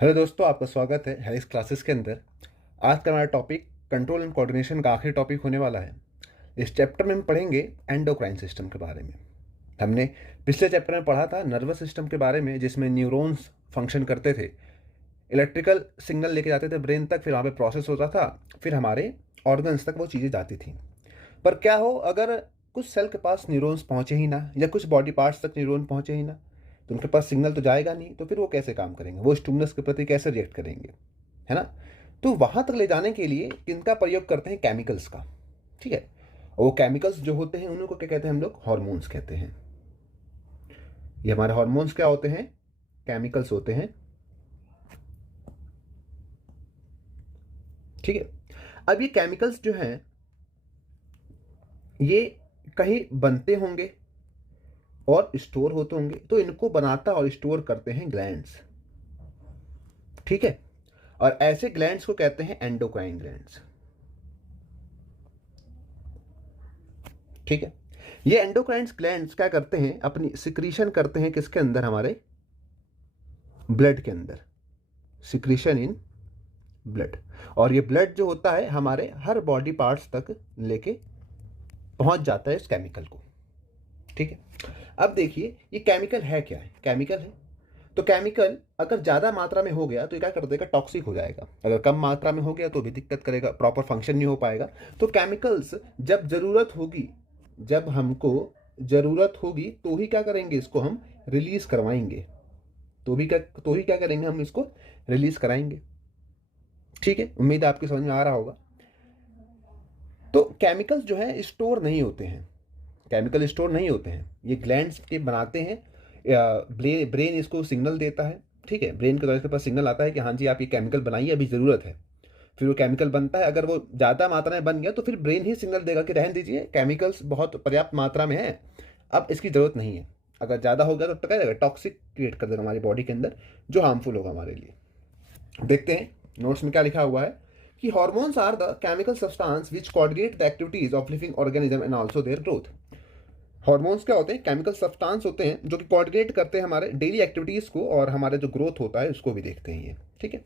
Hello दोस्तों, आपका स्वागत है हेल्थ क्लासेस के अंदर। आज का हमारा टॉपिक कंट्रोल एंड कोऑर्डिनेशन का आखिरी टॉपिक होने वाला है। इस चैप्टर में हम पढ़ेंगे एंडोक्राइन सिस्टम के बारे में। हमने पिछले चैप्टर में पढ़ा था नर्वस सिस्टम के बारे में, जिसमें न्यूरॉन्स फंक्शन करते थे, इलेक्ट्रिकल सिग्नल लेके जाते थे ब्रेन तक, फिर वहाँ पे प्रोसेस होता था, फिर हमारे ऑर्गन्स तक वो चीज़ें जाती थी। पर क्या हो अगर कुछ सेल के पास न्यूरॉन्स पहुँचे ही ना, या कुछ बॉडी पार्ट्स तक न्यूरॉन पहुँचे ही ना, तो उनके पास सिग्नल तो जाएगा नहीं, तो फिर वो कैसे काम करेंगे, वो स्टिमुलस के प्रति कैसे रिएक्ट करेंगे, है ना। तो वहाँ तक ले जाने के लिए किनका प्रयोग करते हैं? केमिकल्स का। ठीक है। और वो केमिकल्स जो होते हैं उनको क्या कहते हैं हम लोग? हॉर्मोन्स कहते हैं। ये हमारे हॉर्मोन्स क्या होते हैं? केमिकल्स होते हैं। ठीक है। अब ये केमिकल्स जो हैं ये कहीं बनते होंगे और स्टोर होते होंगे, तो इनको बनाता और स्टोर करते हैं ग्लैंड्स। ठीक है। और ऐसे ग्लैंड्स को कहते हैं एंडोक्राइन ग्लैंड्स। ठीक है। ये एंडोक्राइन ग्लैंड्स क्या करते हैं? अपनी सिक्रीशन करते हैं किसके अंदर? हमारे ब्लड के अंदर। Secretion in blood. और ये ब्लड जो होता है हमारे हर बॉडी पार्ट्स तक लेके पहुंच जाता है इस केमिकल को। ठीक है। अब देखिए ये केमिकल है क्या है? केमिकल है तो केमिकल अगर ज़्यादा मात्रा में हो गया तो ये क्या कर देगा? टॉक्सिक हो जाएगा। अगर कम मात्रा में हो गया तो भी दिक्कत करेगा, प्रॉपर फंक्शन नहीं हो पाएगा। तो केमिकल्स जब ज़रूरत होगी, जब हमको ज़रूरत होगी तो ही क्या करेंगे? इसको हम रिलीज करवाएंगे। तो ही क्या करेंगे? हम इसको रिलीज कराएंगे। ठीक है। उम्मीद है आपकी समझ में आ रहा होगा। तो केमिकल्स जो है स्टोर नहीं होते हैं। केमिकल स्टोर नहीं होते हैं, ये ग्लैंड्स के बनाते हैं। ब्रेन इसको सिग्नल देता है। ठीक है। ब्रेन के द्वारा इसके पास सिग्नल आता है कि हाँ जी आप ये केमिकल बनाइए, अभी ज़रूरत है। फिर वो केमिकल बनता है। अगर वो ज़्यादा मात्रा में बन गया तो फिर ब्रेन ही सिग्नल देगा कि रहने दीजिए, केमिकल्स बहुत पर्याप्त मात्रा में है, अब इसकी ज़रूरत नहीं है। अगर ज़्यादा हो गया तो क्या करेगा? टॉक्सिक क्रिएट कर देगा हमारी बॉडी के अंदर, जो हार्मफुल होगा हमारे लिए। देखते हैं नोट्स में क्या लिखा हुआ है कि hormones are the chemical substance which coordinate the activities of living organism and also their growth. Hormones क्या होते हैं? केमिकल सब्सटेंस होते हैं जो कि कोऑर्डिनेट करते हैं हमारे डेली एक्टिविटीज को, और हमारे जो ग्रोथ होता है उसको भी देखते हैं ये। ठीक है।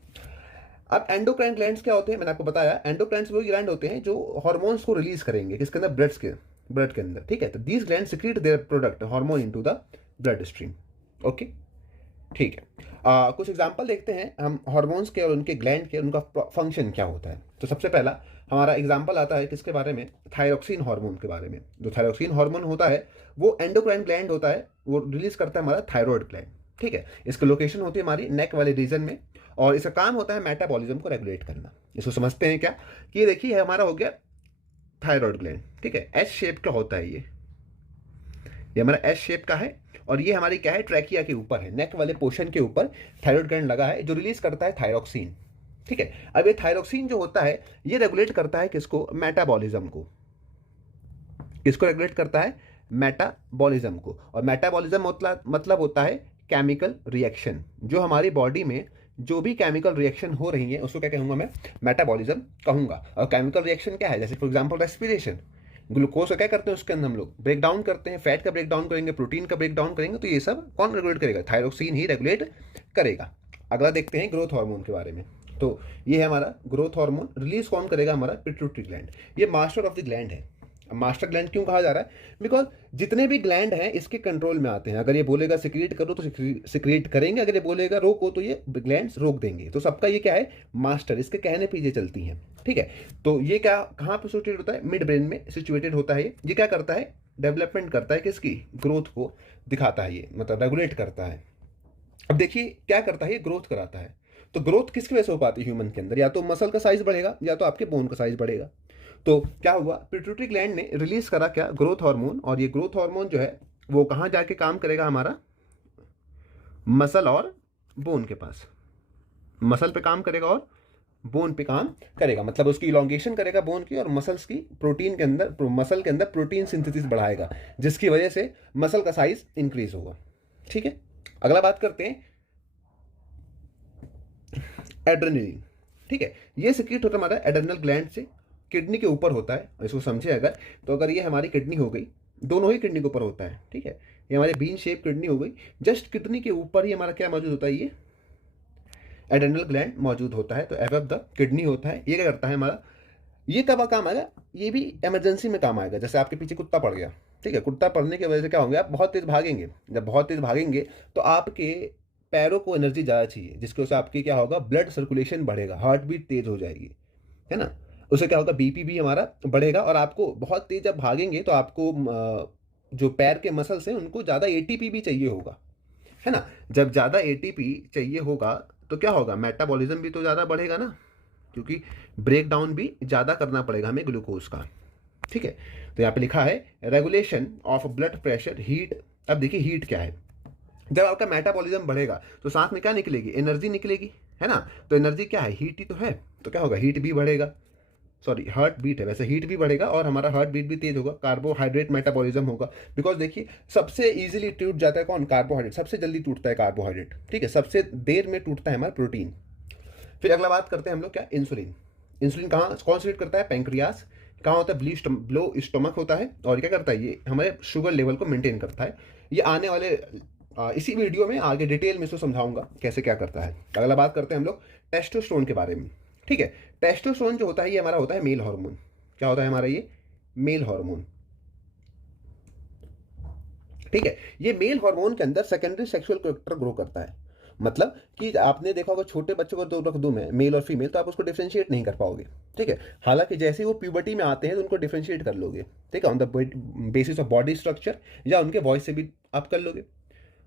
अब एंडोक्राइन ग्लैंड्स क्या होते हैं? मैंने आपको बताया एंडोक्राइन्स वो ग्लैंड होते हैं जो हॉर्मोन्स को रिलीज करेंगे किसके अंदर? ब्लड के अंदर। ठीक है। तो these gland secrete their product hormone into the blood stream. Okay. ठीक है। कुछ एग्जांपल देखते हैं हम हार्मोन्स के और उनके ग्लैंड के, उनका फंक्शन क्या होता है। तो सबसे पहला हमारा एग्जांपल आता है किसके बारे में? थायरोक्सिन हार्मोन के बारे में। जो थायरोक्सिन हार्मोन होता है वो एंडोक्राइन ग्लैंड होता है, वो रिलीज करता है हमारा थायराइड ग्लैंड। ठीक है। इसकी लोकेशन होती है हमारी नेक वाले रीजन में, और इसका काम होता है मेटाबॉलिज्म को रेगुलेट करना। इसको समझते हैं क्या? कि ये देखिए हमारा हो गया थायराइड ग्लैंड। ठीक है। एस शेप का होता है ये हमारा एस शेप का है, और ये हमारी क्या है? ट्रैकिया के ऊपर है, नेक वाले पोर्शन के ऊपर थायराइड ग्लैंड लगा है जो रिलीज करता है थायरोक्सिन। ठीक है। अब ये थायरोक्सिन जो होता है ये रेगुलेट करता है किसको? मेटाबॉलिज्म को। किसको रेगुलेट करता है? मेटाबॉलिज्म को। और मेटाबॉलिज्म मतलब होता है केमिकल रिएक्शन। जो हमारी बॉडी में जो भी केमिकल रिएक्शन हो रही है उसको क्या कहूंगा मैं? मेटाबॉलिज्म कहूंगा। और केमिकल रिएक्शन क्या है? जैसे फॉर एग्जांपल रेस्पिरेशन। ग्लूकोज का क्या करते हैं उसके अंदर? हम लोग ब्रेक डाउन करते हैं, फैट का ब्रेक डाउन करेंगे, प्रोटीन का ब्रेक डाउन करेंगे, तो ये सब कौन रेगुलेट करेगा? थायरोक्सिन ही रेगुलेट करेगा। अगला देखते हैं ग्रोथ हार्मोन के बारे में। तो ये है हमारा ग्रोथ हार्मोन, रिलीज कौन करेगा? हमारा पिट्यूटरी ग्लैंड। ये मास्टर ऑफ द ग्लैंड है। मास्टर ग्लैंड क्यों कहा जा रहा है? बिकॉज जितने भी ग्लैंड हैं इसके कंट्रोल में आते हैं। अगर ये बोलेगा सिक्रिएट करो तो सिक्रिएट करेंगे, अगर ये बोलेगा रोको तो ये ग्लैंड्स रोक देंगे। तो सबका ये क्या है? मास्टर, इसके कहने पे ये चलती हैं। ठीक है। तो ये क्या कहाँ पे सिचुएटेड होता है? मिड ब्रेन में सिचुएटेड होता है। ये क्या करता है? डेवलपमेंट करता है किसकी? ग्रोथ को दिखाता है, ये मतलब रेगुलेट करता है। अब देखिए क्या करता है? ये ग्रोथ कराता है। तो ग्रोथ किसकी वजह से हो पाती है ह्यूमन के अंदर? या तो मसल का साइज बढ़ेगा या तो आपके बोन का साइज बढ़ेगा। तो क्या हुआ? पिट्यूटरी ग्लैंड ने रिलीज करा क्या? Growth hormone. और ये ग्रोथ हार्मोन जो है वो कहाँ जाके काम करेगा? हमारा मसल और बोन के पास। मसल पे काम करेगा और बोन पे काम करेगा, मतलब उसकी इलोंगेशन करेगा बोन की, और मसल्स की प्रोटीन के अंदर, मसल के अंदर प्रोटीन सिंथेसिस बढ़ाएगा, जिसकी वजह से मसल का साइज इंक्रीज होगा। ठीक है। अगला बात करते हैं एड्रेनलिन। ठीक है। ये सिक्रीट होता है हमारा एड्रेनल ग्लैंड से, किडनी के ऊपर होता है। इसको समझे अगर, तो अगर ये हमारी किडनी हो गई, दोनों ही किडनी के ऊपर होता है। ठीक है। ये हमारी बीन शेप किडनी हो गई, जस्ट किडनी के ऊपर ही हमारा क्या मौजूद होता है? ये एड्रेनल ग्लैंड मौजूद होता है, तो एबव द किडनी होता है। ये क्या करता है हमारा, ये कब काम आएगा, ये भी इमरजेंसी में काम आएगा। जैसे आपके पीछे कुत्ता पड़ गया, ठीक है, कुत्ता पड़ने की वजह से क्या होंगे, आप बहुत तेज भागेंगे। जब बहुत तेज भागेंगे तो आपके पैरों को एनर्जी ज़्यादा चाहिए, जिसकी वजह से आपकी क्या होगा, ब्लड सर्कुलेशन बढ़ेगा, हार्ट बीट तेज हो जाएगी, है ना। उससे क्या होगा, बीपी भी हमारा बढ़ेगा। और आपको बहुत तेज जब भागेंगे तो आपको जो पैर के मसल्स हैं उनको ज़्यादा एटीपी भी चाहिए होगा, है ना। जब ज़्यादा एटीपी चाहिए होगा तो क्या होगा, मेटाबॉलिज्म भी तो ज़्यादा बढ़ेगा ना, क्योंकि ब्रेक डाउन भी ज़्यादा करना पड़ेगा हमें ग्लूकोज का, ठीक है। तो यहाँ पे लिखा है regulation of blood pressure, heat. अब देखिए हीट क्या है, जब आपका मेटाबॉलिज्म बढ़ेगा तो साथ में क्या निकलेगी, एनर्जी निकलेगी, है ना। तो एनर्जी क्या है, हीट ही तो है। तो क्या होगा, हीट भी बढ़ेगा, सॉरी हार्ट बीट है, वैसे हीट भी बढ़ेगा और हमारा हार्ट बीट भी तेज होगा, कार्बोहाइड्रेट मेटाबॉलिज्म होगा। बिकॉज देखिए सबसे इजीली टूट जाता है कौन, कार्बोहाइड्रेट, सबसे जल्दी टूटता है कार्बोहाइड्रेट, ठीक है। सबसे देर में टूटता है हमारा प्रोटीन। फिर अगला बात करते हैं हम लोग क्या, इंसुलिन। इंसुलिन कहाँ कौन सीट करता है, पैंक्रियास। कहाँ होता है, ब्लो स्टमक होता है। और क्या करता है, ये हमारे शुगर लेवल को मेंटेन करता है। ये आने वाले इसी वीडियो में आगे डिटेल में इसको समझाऊंगा कैसे क्या करता है। अगला बात करते हैं हम लोग टेस्टोस्टेरोन के बारे में, ठीक है। टेस्टोस्टेरोन जो होता है ये हमारा होता है मेल हार्मोन। क्या होता है हमारा ये, मेल हार्मोन, ठीक है। ये मेल हार्मोन के अंदर सेकेंडरी सेक्सुअल कैरेक्टर ग्रो करता है। मतलब कि आपने देखा होगा छोटे बच्चों को दो रख दूं मैं, मेल और फीमेल, तो आप उसको डिफरेंशिएट नहीं कर पाओगे, ठीक है। हालांकि जैसे ही वो प्यूबर्टी में आते हैं तो उनको डिफरेंशिएट कर लोगे, ठीक है, on the basis of body structure या उनके वॉइस से भी आप कर लोगे।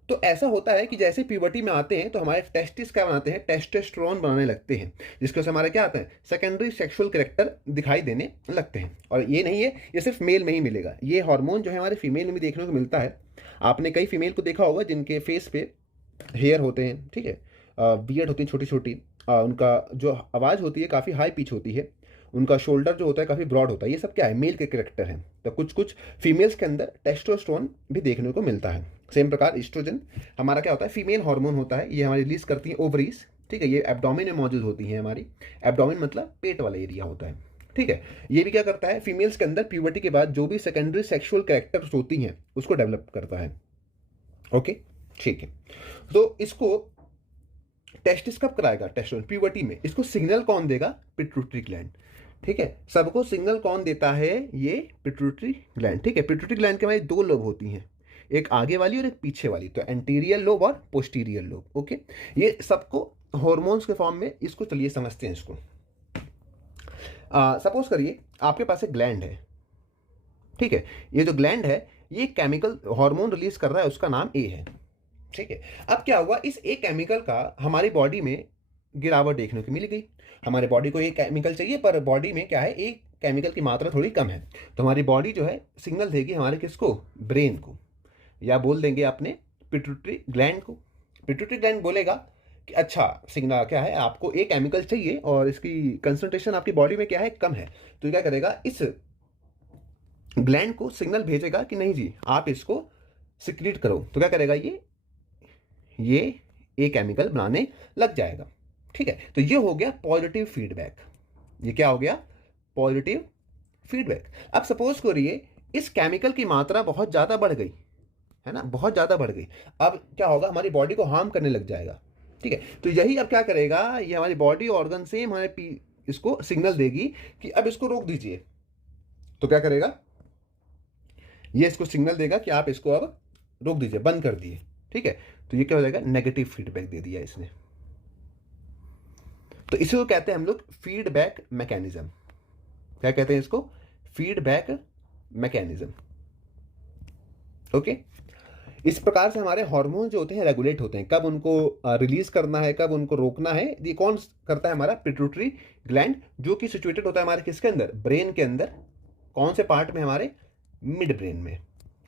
तो ऐसा होता है कि जैसे प्यूबर्टी में आते हैं तो हमारे टेस्टिस क्या बनाते हैं, टेस्टोस्टेरोन बनाने लगते हैं, जिसकी वजह से हमारा क्या आता है, सेकेंडरी सेक्सुअल कैरेक्टर दिखाई देने लगते हैं। और ये नहीं है ये सिर्फ मेल में ही मिलेगा, ये हार्मोन जो है हमारे फीमेल में भी देखने को मिलता है। आपने कई फीमेल को देखा होगा जिनके फेस पे हेयर होते हैं, ठीक है, बियर्ड होती है छोटी छोटी, उनका जो आवाज़ होती है काफ़ी हाई पिच होती है, उनका शोल्डर जो होता है काफ़ी ब्रॉड होता है। ये सब क्या है, मेल के कैरेक्टर हैं। तो कुछ कुछ फीमेल्स के अंदर टेस्टोस्टेरोन भी देखने को मिलता है। सेम प्रकार ईस्ट्रोजन हमारा क्या होता है, फीमेल हार्मोन होता है, ये हमारी रिलीज करती है ओवरीज, ठीक है। ये एब्डोमेन में मौजूद होती है हमारी, एब्डोमेन मतलब पेट वाला एरिया होता है, ठीक है। ये भी क्या करता है, फीमेल्स के अंदर प्यूबर्टी के बाद जो भी सेकेंडरी सेक्सुअल कैरेक्टर्स होती हैं उसको डेवलप करता है, ओके, ठीक है। तो इसको टेस्टिस कब कराएगा, टेस्टोस्टेरोन प्यूबर्टी में। इसको सिग्नल कौन देगा, पिट्यूटरी ग्लैंड, ठीक है। सबको सिग्नल कौन देता है, ये पिट्यूटरी ग्लैंड, ठीक है। पिट्यूटरी ग्लैंड के हमारी दो लोब होती हैं, एक आगे वाली और एक पीछे वाली, तो एंटीरियर लोब और पोस्टीरियर लोब, ओके। ये सबको हॉर्मोन्स के फॉर्म में, इसको चलिए समझते हैं इसको। सपोज करिए आपके पास एक ग्लैंड है, ठीक है। ये जो ग्लैंड है ये केमिकल हार्मोन रिलीज कर रहा है, उसका नाम ए है, ठीक है। अब क्या हुआ, इस ए केमिकल का हमारी बॉडी में गिरावट देखने को मिल गई। हमारे बॉडी को एक केमिकल चाहिए पर बॉडी में क्या है, एक केमिकल की मात्रा थोड़ी कम है, तो हमारी बॉडी जो है सिग्नल देगी हमारे किसको, ब्रेन को, या बोल देंगे अपने पिट्यूटरी ग्लैंड को। पिट्यूटरी ग्लैंड बोलेगा कि अच्छा सिग्नल क्या है, आपको एक केमिकल चाहिए और इसकी कंसंट्रेशन आपकी बॉडी में क्या है, कम है। तो क्या करेगा, इस ग्लैंड को सिग्नल भेजेगा कि नहीं जी आप इसको सिक्रीट करो। तो क्या करेगा, ये एक केमिकल बनाने लग जाएगा, ठीक है। तो ये हो गया पॉजिटिव फीडबैक। ये क्या हो गया, पॉजिटिव फीडबैक। अब सपोज करिए इस केमिकल की मात्रा बहुत ज़्यादा बढ़ गई, है ना, बहुत ज़्यादा बढ़ गई। अब क्या होगा, हमारी बॉडी को हार्म करने लग जाएगा, ठीक है। तो यही अब क्या करेगा, ये हमारी बॉडी ऑर्गन से हमारे इसको सिग्नल देगी कि अब इसको रोक दीजिए। तो क्या करेगा, ये इसको सिग्नल देगा कि आप इसको अब रोक दीजिए, बंद कर दिए, ठीक है। तो ये क्या हो जाएगा, नेगेटिव फीडबैक दे दिया इसने। तो इसी को कहते हैं हम लोग फीडबैक मैकेनिज्म। क्या कहते हैं इसको, फीडबैक मैकेनिज्म, ओके। इस प्रकार से हमारे हार्मोन जो होते हैं रेगुलेट होते हैं, कब उनको रिलीज करना है, कब उनको रोकना है। ये कौन करता है, हमारा पिट्यूटरी ग्लैंड, जो कि सिचुएटेड होता है हमारे किसके अंदर, ब्रेन के अंदर। कौन से पार्ट में, हमारे मिड ब्रेन में।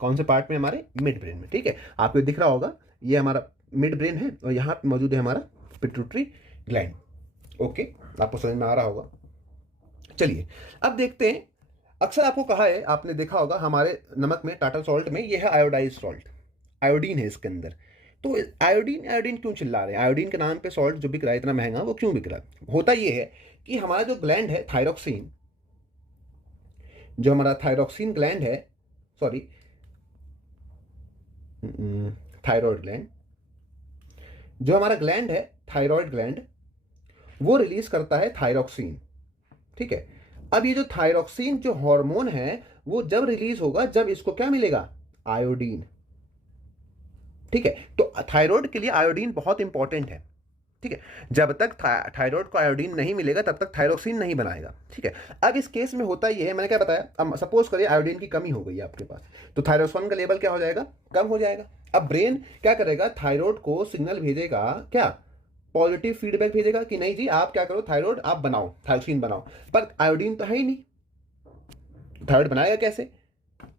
कौन से पार्ट में, हमारे मिड ब्रेन में, ठीक है। आपको दिख रहा होगा ये हमारा मिड ब्रेन है और यहाँ पे मौजूद है हमारा पिट्यूटरी ग्लैंड, ओके। आपको समझ में आ रहा होगा। चलिए अब देखते हैं, अक्सर आपको कहा है, आपने देखा होगा हमारे नमक में, टाटा सॉल्ट में, ये है आयोडाइज सॉल्ट, आयोडीन है इसके अंदर। तो आयोडीन आयोडीन क्यों चिल्ला रहे हैं, आयोडीन के नाम पे सॉल्ट जो बिक रहा है इतना महंगा, वो क्यों बिक रहा है। होता ये है कि हमारा जो ग्लैंड है थायरॉक्सिन, जो हमारा थायरॉक्सिन ग्लैंड है, सॉरी थायराइड ग्लैंड, जो हमारा ग्लैंड है थायराइड ग्लैंड, वो रिलीज करता है थायरोक्सिन। ठीक है, अब ये जो थायरोक्सिन जो हार्मोन है वो जब रिलीज होगा जब इसको क्या मिलेगा, आयोडीन। ठीक है, तो थायराइड के लिए आयोडीन बहुत इंपॉर्टेंट है। ठीक है, जब तक थायराइड को आयोडीन नहीं मिलेगा तब तक थायरोक्सिन नहीं बनाएगा। ठीक है, अब इस केस में होता ये है, मैंने क्या बताया, अब सपोज करिए आयोडीन की कमी हो गई है आपके पास, तो थायरोक्सिन का लेवल क्या हो जाएगा, कम हो जाएगा। अब ब्रेन क्या करेगा, थायराइड को सिग्नल भेजेगा, क्या पॉजिटिव फीडबैक भेजेगा कि नहीं जी आप क्या करो, थायराइड आप बनाओ, थायरोक्सिन बनाओ, पर आयोडीन तो है ही नहीं, थायराइड बनाएगा कैसे,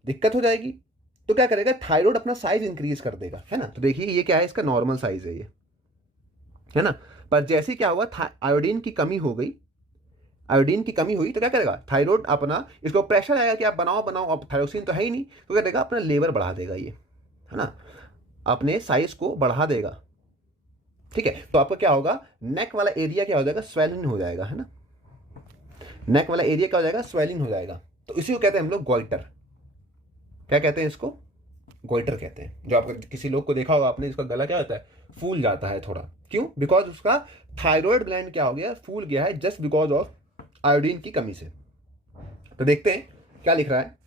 दिक्कत हो जाएगी। तो क्या करेगा, थायराइड अपना साइज इंक्रीज कर देगा, है ना। तो देखिए ये क्या है, इसका नॉर्मल साइज है ये, है ना। पर जैसे क्या हुआ, आयोडीन की कमी हो गई, आयोडीन की कमी हुई तो क्या करेगा, थायराइड अपना, इसको प्रेशर आएगा कि आप बनाओ बनाओ, अब थायरोक्सिन तो है ही नहीं, तो क्या करेगा, अपना लेवल बढ़ा देगा ये, है ना, अपने साइज को बढ़ा देगा। ठीक है, तो आपका क्या होगा, नेक वाला एरिया क्या हो जाएगा, स्वेलिंग हो जाएगा, है ना, नेक वाला एरिया क्या हो जाएगा, स्वेलिंग हो जाएगा। तो इसी को कहते हैं हम लोग गोइटर। क्या कहते हैं इसको, गोइटर कहते हैं। जो आपका किसी लोग को देखा होगा आपने, इसका गला क्या होता है, फूल जाता है थोड़ा, क्यों, बिकॉज उसका थायराइड ग्लैंड क्या हो गया, फूल गया है, जस्ट बिकॉज ऑफ आयोडीन की कमी से। तो देखते हैं क्या लिख रहा है,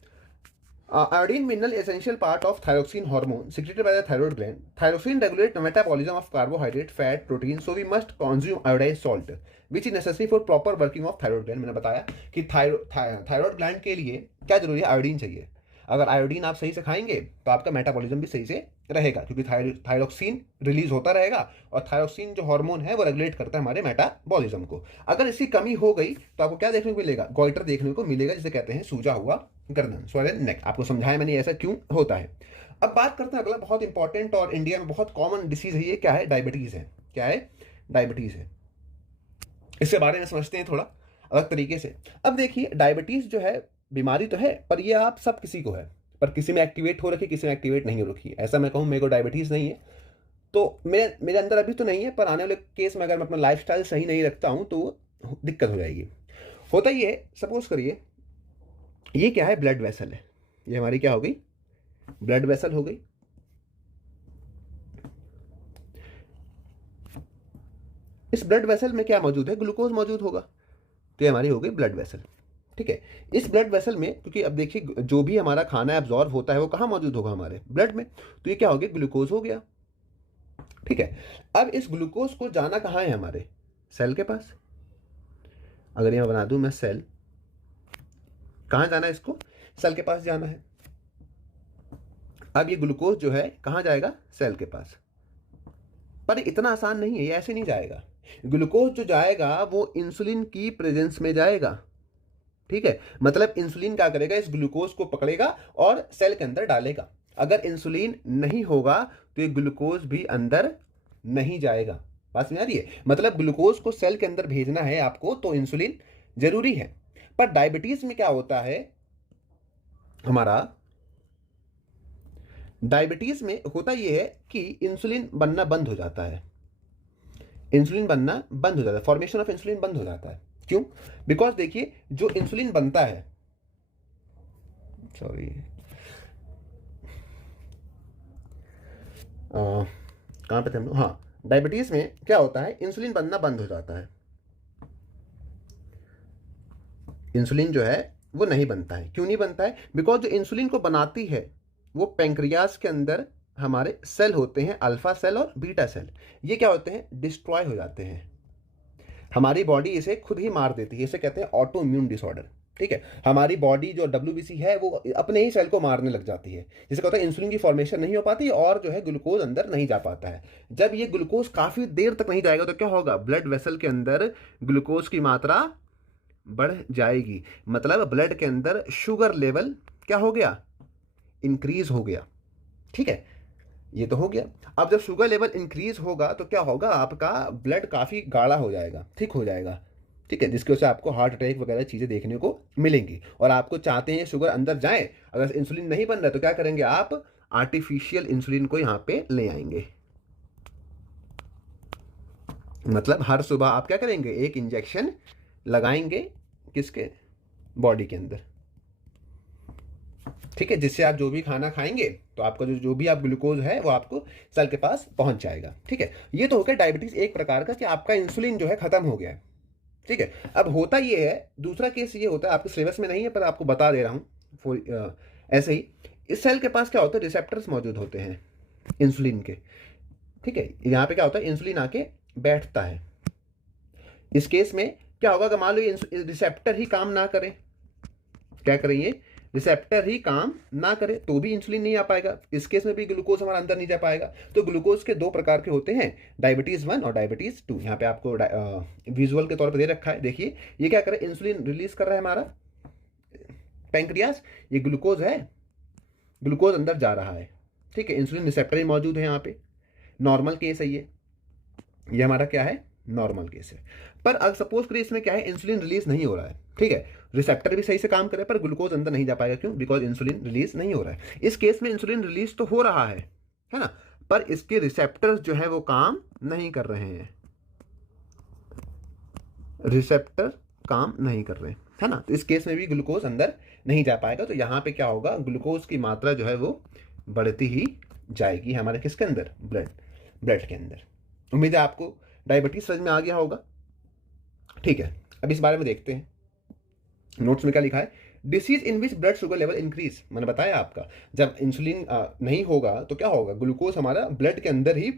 iodine mineral essential part of thyroxine hormone secreted by the thyroid gland. Thyroxine regulates the metabolism of carbohydrate, fat, protein, so we must consume iodized salt, which is necessary for proper working of thyroid gland. मैंने बताया कि thyroid gland के लिए क्या जरूरी है, iodine चाहिए। अगर आयोडीन आप सही से खाएंगे तो आपका मेटाबॉलिज्म भी सही से रहेगा, क्योंकि थायरोक्सिन रिलीज होता रहेगा, और थायरोक्सिन जो हार्मोन है वो रेगुलेट करता है हमारे मेटाबॉलिज्म को। अगर इसकी कमी हो गई तो आपको क्या देखने को मिलेगा, गोइटर देखने को मिलेगा, जिसे कहते हैं सूजा हुआ गर्दन, स्वोलन नेक। आपको समझाया मैंने ऐसा क्यों होता है। अब बात करते हैं अगला बहुत इंपॉर्टेंट और इंडिया में बहुत कॉमन डिसीज है, ये क्या है, डायबिटीज है। क्या है, डायबिटीज है। इसके बारे में समझते हैं थोड़ा अलग तरीके से। अब देखिए डायबिटीज जो है बीमारी तो है, पर ये आप सब किसी को है, पर किसी में एक्टिवेट हो रखी, किसी में एक्टिवेट नहीं हो रखी। ऐसा मैं कहूँ मेरे को डायबिटीज नहीं है तो मेरे मेरे अंदर अभी तो नहीं है, पर आने वाले केस में अगर मैं अपना लाइफस्टाइल सही नहीं रखता हूँ तो दिक्कत हो जाएगी। होता ही है, सपोज करिए ये क्या है, ब्लड वेसल है, ये हमारी क्या हो गई, ब्लड वेसल हो गई। इस ब्लड वेसल में क्या मौजूद है, ग्लूकोज मौजूद होगा, तो ये हमारी हो गई ब्लड वेसल। ठीक है, इस ब्लड वेसल में, क्योंकि अब देखिए जो भी हमारा खाना एब्जॉर्ब होता है वो कहाँ मौजूद होगा, हमारे ब्लड में, तो ये क्या हो गया, ग्लूकोज हो गया। ठीक है, अब इस ग्लूकोज को जाना कहाँ है, हमारे सेल के पास। अगर यहां बना दूं मैं सेल, कहां जाना है इसको, सेल के पास जाना है। अब ये ग्लूकोज जो है कहां जाएगा, सेल के पास। पर इतना आसान नहीं है, ये ऐसे नहीं जाएगा। ग्लूकोज जो जाएगा वो इंसुलिन की प्रेजेंस में जाएगा। ठीक है, मतलब इंसुलिन क्या करेगा, इस ग्लूकोज को पकड़ेगा और सेल के अंदर डालेगा। अगर इंसुलिन नहीं होगा तो ये ग्लूकोज भी अंदर नहीं जाएगा। बात समझ आ रही है, मतलब ग्लूकोज को सेल के अंदर भेजना है आपको तो इंसुलिन जरूरी है। पर डायबिटीज में क्या होता है, हमारा डायबिटीज में होता यह है कि इंसुलिन बनना बंद हो जाता है, इंसुलिन बनना बंद हो जाता है, फॉर्मेशन ऑफ इंसुलिन बंद हो जाता है। क्यों, बिकॉज देखिए जो इंसुलिन बनता है, सॉरी कहां पे थे हम लोग, हाँ, डायबिटीज में क्या होता है, इंसुलिन बनना बंद हो जाता है, इंसुलिन जो है वो नहीं बनता है। क्यों नहीं बनता है, बिकॉज जो इंसुलिन को बनाती है वो पैंक्रियाज के अंदर हमारे सेल होते हैं, अल्फा सेल और बीटा सेल, ये क्या होते हैं, डिस्ट्रॉय हो जाते हैं। हमारी बॉडी इसे खुद ही मार देती है, इसे कहते हैं ऑटो इम्यून डिसऑर्डर। ठीक है, हमारी बॉडी जो WBC है वो अपने ही सेल को मारने लग जाती है, जिससे क्या होता है, इंसुलिन की फॉर्मेशन नहीं हो पाती और जो है ग्लूकोज अंदर नहीं जा पाता है। जब ये ग्लूकोज काफी देर तक नहीं जाएगा तो क्या होगा, ब्लड वेसल के अंदर ग्लूकोज की मात्रा बढ़ जाएगी, मतलब ब्लड के अंदर शुगर लेवल क्या हो गया, इंक्रीज हो गया। ठीक है, ये तो हो गया। अब जब शुगर लेवल इंक्रीज होगा तो क्या होगा, आपका ब्लड काफ़ी गाढ़ा हो जाएगा, थिक हो जाएगा। ठीक है, जिसकी वजह से आपको हार्ट अटैक वगैरह चीज़ें देखने को मिलेंगी। और आपको चाहते हैं शुगर अंदर जाए, अगर इंसुलिन नहीं बन रहा तो क्या करेंगे आप, आर्टिफिशियल इंसुलिन को यहाँ पे ले आएंगे। मतलब हर सुबह आप क्या करेंगे, एक इंजेक्शन लगाएंगे, किसके, बॉडी के अंदर। ठीक है, जिससे आप जो भी खाना खाएंगे तो आपका जो भी आप ग्लूकोज है वो आपको सेल के पास पहुंच जाएगा। ठीक है, ये तो हो गया डायबिटीज एक प्रकार का कि आपका इंसुलिन जो है खत्म हो गया है। ठीक है, अब होता ये है, दूसरा केस ये होता है, आपके सिलेबस में नहीं है पर आपको बता दे रहा हूँ ऐसे ही, इस सेल के पास क्या होता है, रिसेप्टर्स मौजूद होते हैं इंसुलिन के। ठीक है, यहाँ पे क्या होता है, इंसुलिन आके बैठता है। इस केस में क्या होगा, अगर मान लो ये रिसेप्टर ही काम ना करे, क्या करेंगे, रिसेप्टर ही काम ना करे तो भी इंसुलिन नहीं आ पाएगा, इस केस में भी ग्लूकोज हमारा अंदर नहीं जा पाएगा। तो ग्लूकोज के दो प्रकार के होते हैं, डायबिटीज 1 और डायबिटीज 2। यहाँ पे आपको विजुअल के तौर पे दे रखा है, देखिए ये क्या कर रहा है, इंसुलिन रिलीज कर रहा है हमारा पैंक्रियास, ये ग्लूकोज है, ग्लूकोज अंदर जा रहा है। ठीक है, इंसुलिन रिसेप्टर ही मौजूद है यहाँ पे, नॉर्मल केस है ये हमारा क्या है, नॉर्मल केस है। पर अगर सपोज करिए इसमें क्या है, इंसुलिन रिलीज नहीं हो रहा है। ठीक है, रिसेप्टर भी सही से काम करे पर ग्लूकोज अंदर नहीं जा पाएगा, क्यों, बिकॉज इंसुलिन रिलीज नहीं हो रहा है। इस केस में इंसुलिन रिलीज तो हो रहा है ना, पर इसके रिसेप्टर्स जो है वो काम नहीं कर रहे हैं, रिसेप्टर काम नहीं कर रहे हैं, है ना। तो इस केस में भी ग्लूकोज अंदर नहीं जा पाएगा। तो यहाँ पे क्या होगा, ग्लूकोज की मात्रा जो है वो बढ़ती ही जाएगी हमारे किसके अंदर, ब्लड के अंदर। उम्मीद है आपको डायबिटीज समझ में आ गया होगा। ठीक है, अब इस बारे में देखते हैं नोट्स में क्या लिखा है, disease in which blood sugar level increase. मैंने बताया आपका, जब इंसुलिन नहीं होगा तो क्या होगा, ग्लूकोज हमारा ब्लड के अंदर ही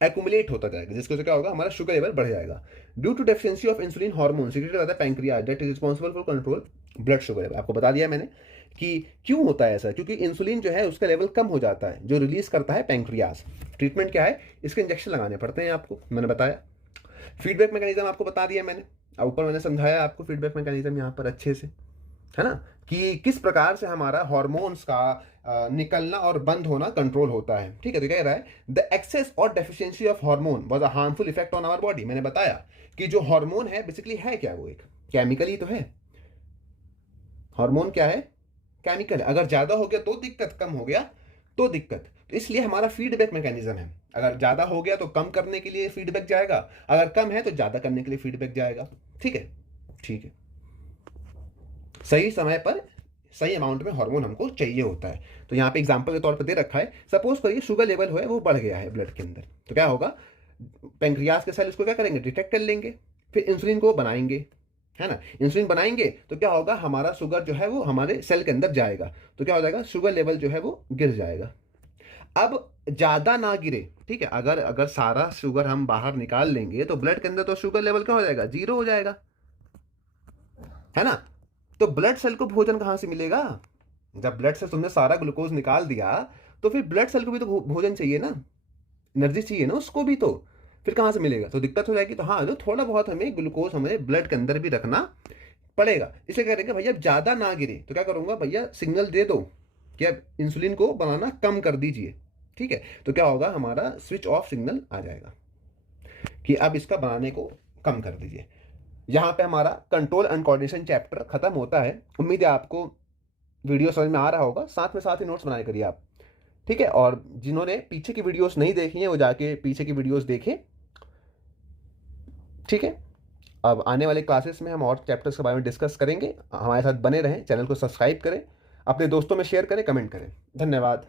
एक्यूमुलेट होता जाएगा, जिसकी वजह से क्या होगा, हमारा शुगर लेवल बढ़ जाएगा। Due to deficiency of insulin hormone secreted by the pancreas that is responsible for control blood sugar level. आपको बता दिया मैंने कि क्यों होता है ऐसा, क्योंकि इंसुलिन जो है उसका लेवल कम हो जाता है, जो रिलीज करता है पैंक्रियास। ट्रीटमेंट क्या है, इसके इंजेक्शन लगाने पड़ते हैं आपको, मैंने बताया। फीडबैक मैकेनिज्म आपको बता दिया मैंने, ऊपर मैंने समझाया आपको फीडबैक मैकेनिज्म यहाँ पर अच्छे से, है ना, कि किस प्रकार से हमारा हार्मोन्स का निकलना और बंद होना कंट्रोल होता है। ठीक है, तो कह रहा है द एक्सेस और deficiency of hormone was a harmful effect on our body. मैंने बताया कि जो हार्मोन है बेसिकली है क्या, वो एक केमिकल ही तो है। हार्मोन क्या है, केमिकल है। अगर ज्यादा हो गया तो दिक्कत, कम हो गया तो दिक्कत। तो इसलिए हमारा फीडबैक मैकेनिज्म है, अगर ज्यादा हो गया तो कम करने के लिए फीडबैक जाएगा, अगर कम है तो ज्यादा करने के लिए फीडबैक जाएगा। ठीक है, ठीक है, सही समय पर सही अमाउंट में हार्मोन हमको चाहिए होता है। तो यहाँ पे एग्जांपल के तौर पर दे रखा है, सपोज करिए शुगर लेवल है वो बढ़ गया है ब्लड के अंदर, तो क्या होगा, पैंक्रियास के सेल उसको क्या करेंगे, डिटेक्ट कर लेंगे, फिर इंसुलिन को बनाएंगे, है ना। इंसुलिन बनाएंगे तो क्या होगा, हमारा शुगर जो है वो हमारे सेल के अंदर जाएगा, तो क्या हो जाएगा, शुगर लेवल जो है वो गिर जाएगा। अब ज्यादा ना गिरे, ठीक है, अगर सारा शुगर हम बाहर निकाल लेंगे तो ब्लड के अंदर तो शुगर लेवल क्या हो जाएगा, 0 हो जाएगा, है ना। तो ब्लड सेल को भोजन कहां से मिलेगा, जब ब्लड से तुमने सारा ग्लूकोज निकाल दिया तो फिर ब्लड सेल को भी तो भोजन चाहिए ना, एनर्जी चाहिए ना उसको भी, तो फिर कहां से मिलेगा, तो दिक्कत हो जाएगी। तो हाँ, जो थोड़ा बहुत हमें ग्लूकोज हमें ब्लड के अंदर भी रखना पड़ेगा। इसलिए कह रहे भैया ज्यादा ना गिरे, तो क्या करूंगा भैया, सिग्नल दे दो कि अब इंसुलिन को बनाना कम कर दीजिए। ठीक है, तो क्या होगा, हमारा स्विच ऑफ सिग्नल आ जाएगा कि अब इसका बनाने को कम कर दीजिए। यहाँ पे हमारा कंट्रोल एंड कोऑर्डिनेशन चैप्टर खत्म होता है। उम्मीद है आपको वीडियो समझ में आ रहा होगा, साथ ही नोट्स बनाए करिए आप। ठीक है, और जिन्होंने पीछे की वीडियोस नहीं देखी हैं वो जाके पीछे की वीडियोस देखें। ठीक है, अब आने वाले क्लासेस में हम और चैप्टर्स के बारे में डिस्कस करेंगे। हमारे साथ बने रहें, चैनल को सब्सक्राइब करें, अपने दोस्तों में शेयर करें, कमेंट करें। धन्यवाद।